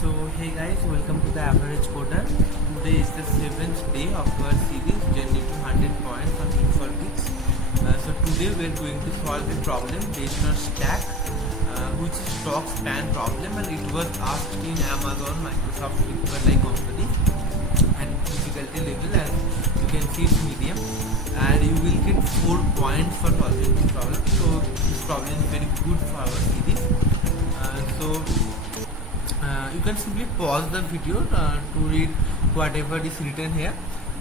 So hey guys, welcome to the average coder. Today is the 7th day of our series Journey to 100 points on Geeks. So today we are going to solve a problem based on stack, which is stock span problem, and it was asked in Amazon, Microsoft, like company, and difficulty level as you can see it's medium, and you will get 4 points for solving this problem. So this problem is very good for our series. You can simply pause the video to read whatever is written here.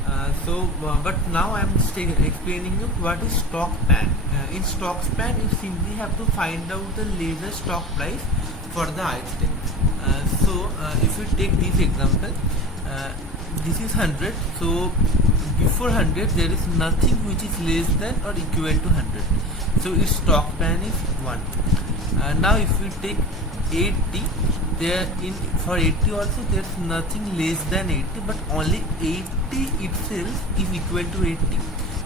But now I am explaining you what is stock span. In stock span, you simply have to find out the laser stock price for the item. If you take this example, this is 100. So before 100, there is nothing which is less than or equal to 100. So its stock span is 1. Now if we take 80, for 80 also there is nothing less than 80, but only 80 itself is equal to 80.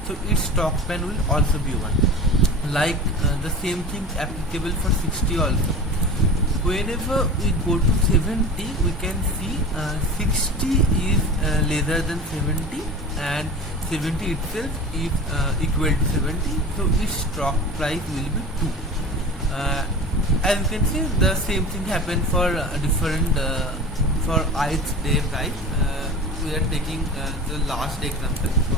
So its stock span will also be 1. Like the same thing applicable for 60 also. Whenever we go to 70, we can see 60 is lesser than 70, and 70 itself is equal to 70. So its stock price will be 2. As you can see, the same thing happened for different for ith day price. We are taking the last example. So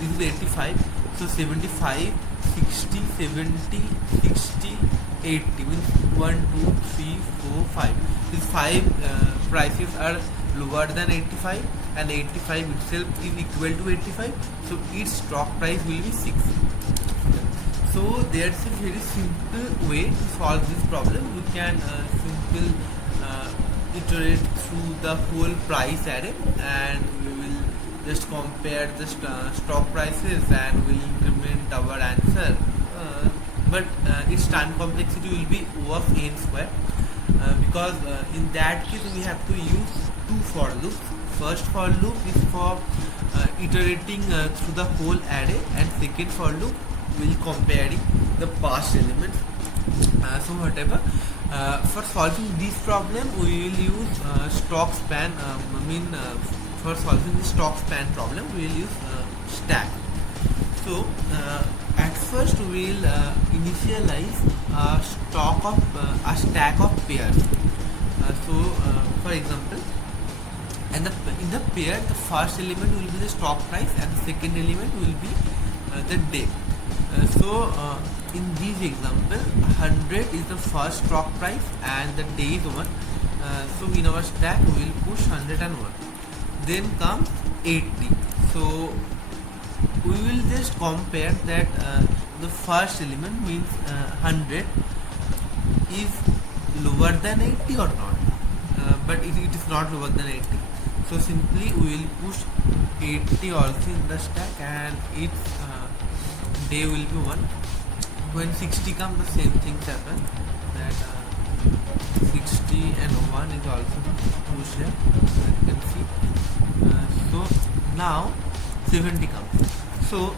this is 85. So 75, 60, 70, 60, 80 means 1, 2, 3, 4, 5. These 5 prices are lower than 85, and 85 itself is equal to 85. So its stock price will be 6. So there's a very simple way to solve this problem. You can iterate through the whole price array, and we will just compare the stock prices and will increment our answer. But its time complexity will be O of n square, because in that case we have to use 2 for loops. First for loop is for iterating through the whole array, and second for loop will comparing the past elements. For solving this problem, we will use stock span. For solving the stock span problem, we will use stack. So at first we will initialize a stack of pairs. For example, in the pair, the first element will be the stock price, and the second element will be the day. In this example, 100 is the first stock price and the day is 1. So in our stack we will push 101. Then comes 80. So we will just compare that the first element means 100 is lower than 80 or not. But it is not lower than 80. So simply we will push 80 also in the stack, and its day will be 1. When 60 comes, the same things happen, that 60 and 1 is also pushed here, you can see. So now 70 comes. So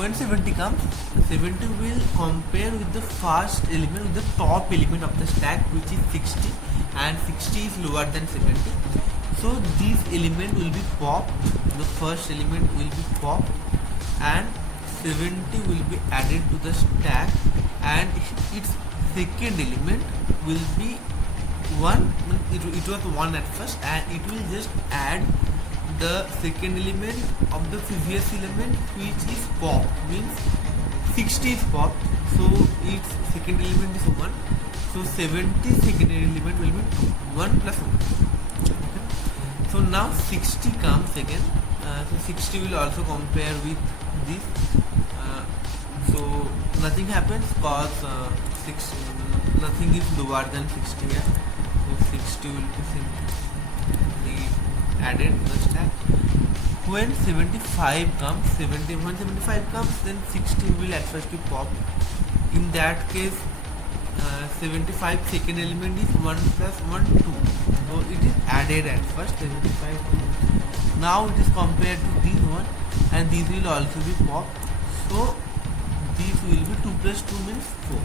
when 70 comes, 70 will compare with the first element, with the top element of the stack, which is 60, and 60 is lower than 70. So this element will be popped, the first element will be popped, and 70 will be added to the stack, and its second element will be 1. It was 1 at first, and it will just add the second element of the previous element, which is popped, means 60 is popped. So its second element is 1. So 70 second element will be 1 plus 1. Okay. So now 60 comes again. So 60 will also compare with this. So nothing happens because nothing is lower than 60 here. So 60 will be simply added to the stack. When 75 comes, when 75 comes, then 60 will at first be popped. In that case, 75 second element is 1 plus 1, 2. So it is added at first, 75. Now it is compared to this one, and these will also be popped. So these will be 2 plus 2 means 4.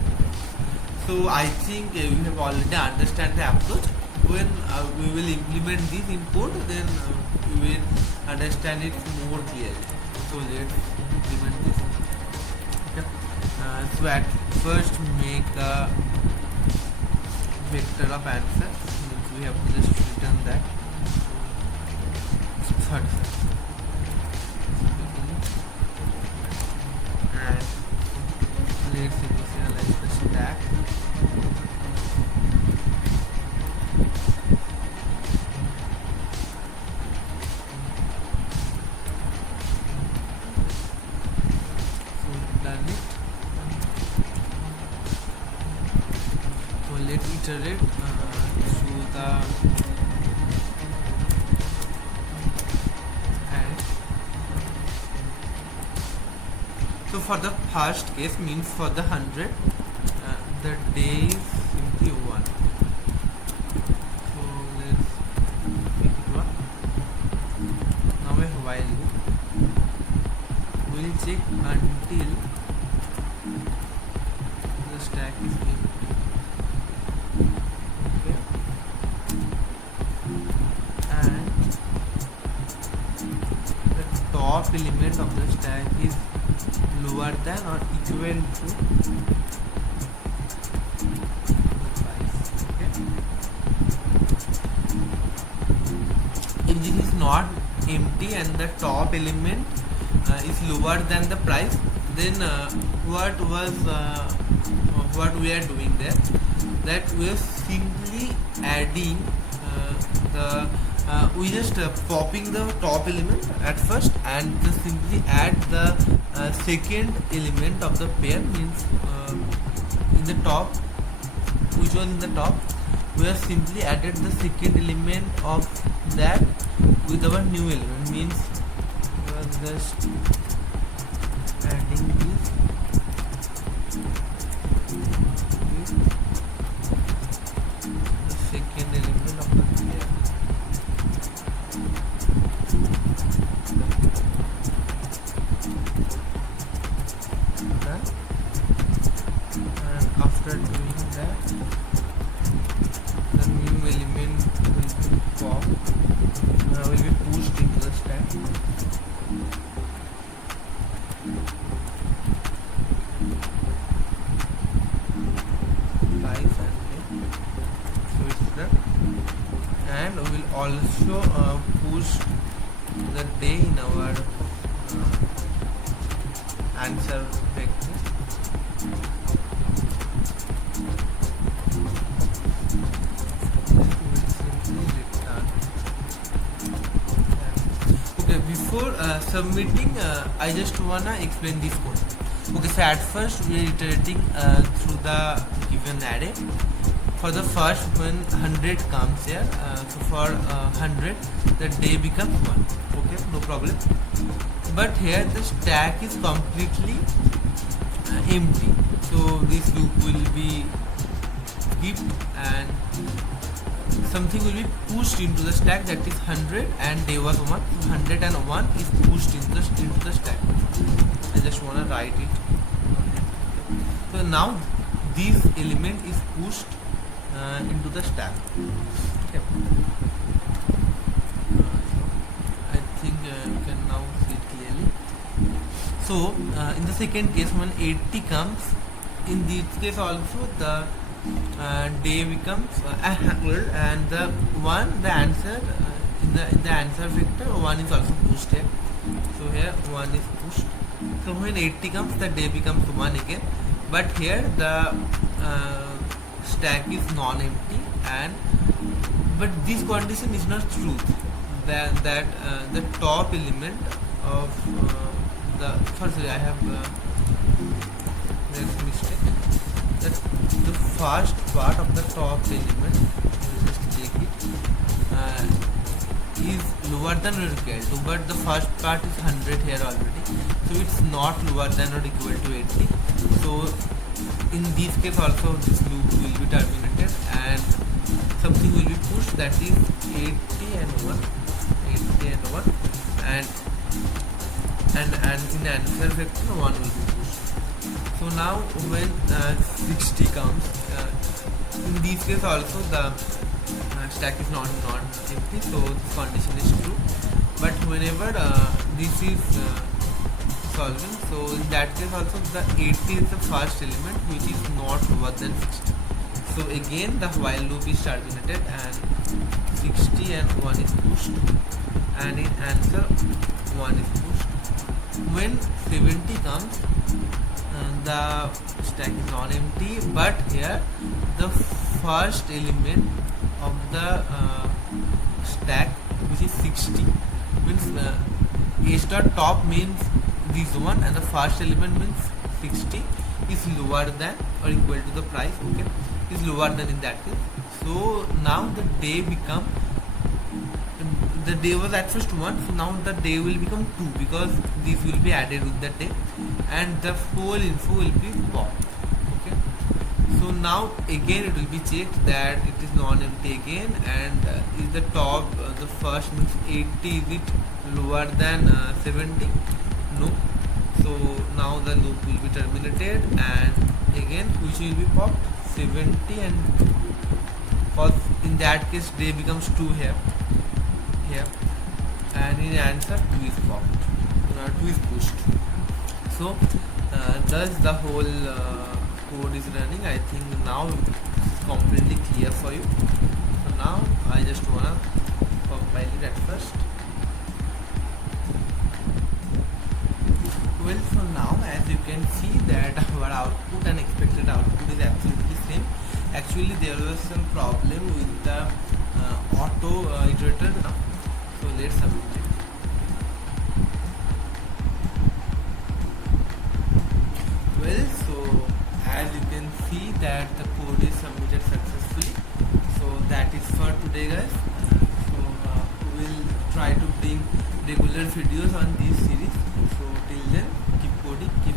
So I think you have already understand the approach. when we will implement this in code, then we will understand it more clearly. So let's implement this. Okay. So at first make a vector of answer. Means we have to just return that. Sorry. And let's initialize the stack. Let's iterate through the and so for the first case, means for the 100, the day is simply 1. So let's make it 1. Now a while loop will check until the stack is empty. Top element of the stack is lower than or equal to price. Okay. If this is not empty and the top element is lower than the price, then what we are doing there, that we are simply adding we just popping the top element at first and just simply add the second element of the pair, means in the top, which was in the top, we have simply added the second element of that with our new element, means we are just adding this with the second element of the pair. And after doing that, the new element will be popped, will be pushed into the stack. Price and day. So it's done. And we will also push the day in our answer vector. Okay, before submitting, I just wanna explain this code. Okay, so at first we are iterating through the given array. For the first, when 100 comes here, so for 100 the day becomes 1. Okay, no problem. But here the stack is completely empty, so this loop will be skipped and something will be pushed into the stack, that is 100 and day was 1. 101 is pushed into the stack. I just want to write it. So now this element is pushed into the stack. Okay. I think you can now see it clearly. So in the second case, when 80 comes, in this case also the day becomes 100 and the answer in the answer vector 1 is also pushed here. So here 1 is pushed. So when 80 comes, the day becomes 1 again. But here the stack is non-empty, and but this condition is not true. That the top element of sorry, I have made a mistake. That the first part of the top element, just take it, is lower than or equal to, but the first part is 100 here already, so it's not lower than or equal to 80. So in this case also this loop will be terminated and something will be pushed, that is 80 and 1, 80 and 1, and in the answer vector 1 will be pushed. So now when 60 comes, in this case also the stack is not empty, so this condition is true. But whenever this is solving, so in that case also the 80 is the first element which is not lower than 60. So again the while loop is terminated and 60 and 1 is pushed, and in answer 1 is pushed. When 70 comes, the stack is not empty, but here the first element of the stack, which is 60, means a star top means this one, and the first element means 60 is lower than or equal to the price, okay, is lower than in that case. So now the day become, the day was at first 1, so now the day will become 2 because this will be added with the day, and the whole info will be popped. Okay, so now again it will be checked that it is non-empty again, and is the top the first means 80, is it lower than 70? No. So now the loop will be terminated, and again which will be popped? 70, and because in that case day becomes 2 here, and in answer 2 is popped, 2 is pushed. So thus the whole code is running. I think now it's completely clear for you. So now I just wanna compile it at first. Well, so now as you can see that our output and expected output is absolutely same. Actually there was some problem with the auto iterator now, so let's submit it. Well, so as you can see that the code is submitted successfully. So that is for today, guys. So we will try to bring regular videos on this series. So till then, keep coding, keep